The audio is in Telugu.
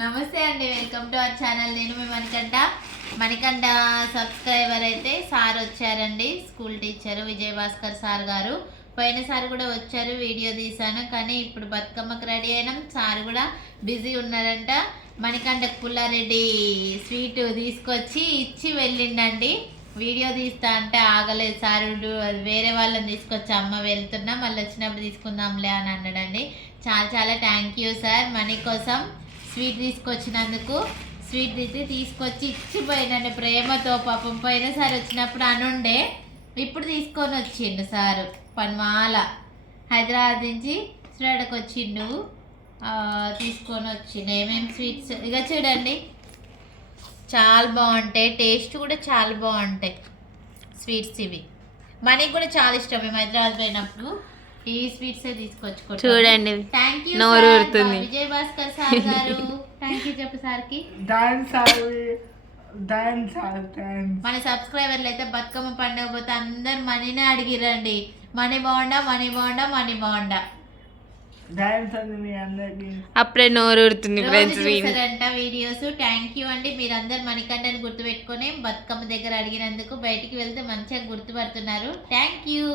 నమస్తే అండి వెల్కమ్ టు అవర్ ఛానల్. నేను మీ మణికంఠ. మణికంఠ సబ్స్క్రైబర్ అయితే సార్ వచ్చారండి school teacher Vijay Bhaskar sir గారు. పోయినసారి కూడా వచ్చారు వీడియో తీశాను. కానీ ఇప్పుడు బతుకమ్మకు రెడీ అయినాం. సార్ కూడా బిజీ ఉన్నారంట. మణికంఠ పుల్లారెడ్డి స్వీట్ తీసుకొచ్చి ఇచ్చి వెళ్ళిండండి. వీడియో తీస్తా అంటే ఆగలేదు సార్. వేరే వాళ్ళని తీసుకొచ్చి అమ్మ వెళ్తున్నా మళ్ళీ వచ్చినప్పుడు తీసుకుందాంలే అని అన్నాడండి. చాలా చాలా థ్యాంక్ యూ సార్. మనీ కోసం స్వీట్ తీసుకొచ్చినందుకు స్వీట్ తీసి తీసుకొచ్చి ఇచ్చిపోయినండి ప్రేమతో పాపం. పోయినసారి వచ్చినప్పుడు అనుండే ఇప్పుడు తీసుకొని వచ్చిండు సారు పనిమాల హైదరాబాద్ నుంచి శ్రీడకు వచ్చిండు. తీసుకొని వచ్చిండు. ఏమేమి స్వీట్స్? ఇక చూడండి. చాలా బాగుంటాయి. టేస్ట్ కూడా చాలా బాగుంటాయి స్వీట్స్ ఇవి. మనకి కూడా చాలా ఇష్టం మేము హైదరాబాద్ పోయినప్పుడు. ఈ స్వీట్స్ తీసుకొచ్చుకుంటాం చూడండి. Thank you. Vijay Bhaskar sir గారు. థ్యాంక్ యూ చెప్పు సార్కి. డాన్స్ ఆడి డాన్స్ డాన్స్ మన సబ్స్క్రైబర్లు అయితే బతుకమ్మ పండుగ పోతే అందరు మనీనే అడిగిరండి. మనీ బాగుండా మనీ బాగుండా మనీ బాగుండా. అప్పుడే నోరు ఊరుతుంది రోజు ఫ్రెండ్స్ చూసారంట వీడియోస్. థ్యాంక్ యూ అండి. మీరందరు మణికంఠని గుర్తుపెట్టుకొని బతుకమ్మ దగ్గర అడిగినందుకు బయటికి వెళ్తే మంచిగా గుర్తుపడుతున్నారు. Thank you